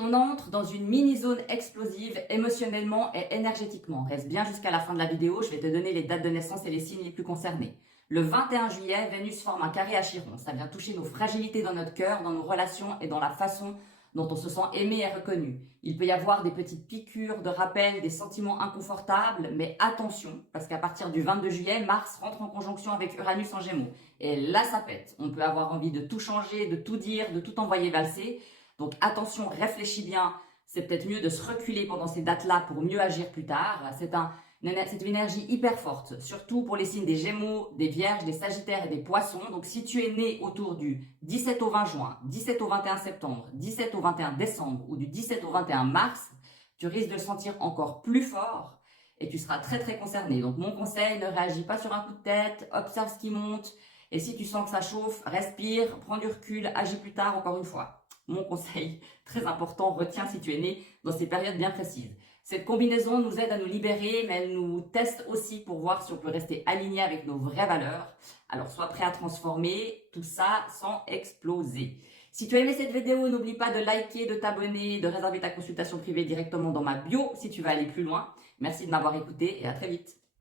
On entre dans une mini-zone explosive émotionnellement et énergétiquement. Reste bien jusqu'à la fin de la vidéo, je vais te donner les dates de naissance et les signes les plus concernés. Le 21 juillet, Vénus forme un carré à Chiron. Ça vient toucher nos fragilités dans notre cœur, dans nos relations et dans la façon dont on se sent aimé et reconnu. Il peut y avoir des petites piqûres de rappel, des sentiments inconfortables, mais attention, parce qu'à partir du 22 juillet, Mars rentre en conjonction avec Uranus en Gémeaux. Et là, ça pète. On peut avoir envie de tout changer, de tout dire, de tout envoyer valser. Donc attention, réfléchis bien, c'est peut-être mieux de se reculer pendant ces dates-là pour mieux agir plus tard. C'est une énergie hyper forte, surtout pour les signes des Gémeaux, des Vierges, des Sagittaires et des Poissons. Donc si tu es né autour du 17 au 20 juin, 17 au 21 septembre, 17 au 21 décembre ou du 17 au 21 mars, tu risques de le sentir encore plus fort et tu seras très très concerné. Donc mon conseil, ne réagis pas sur un coup de tête, observe ce qui monte et si tu sens que ça chauffe, respire, prends du recul, agis plus tard encore une fois. Mon conseil très important, retiens si tu es né dans ces périodes bien précises. Cette combinaison nous aide à nous libérer, mais elle nous teste aussi pour voir si on peut rester aligné avec nos vraies valeurs. Alors sois prêt à transformer tout ça sans exploser. Si tu as aimé cette vidéo, n'oublie pas de liker, de t'abonner, de réserver ta consultation privée directement dans ma bio si tu veux aller plus loin. Merci de m'avoir écouté et à très vite.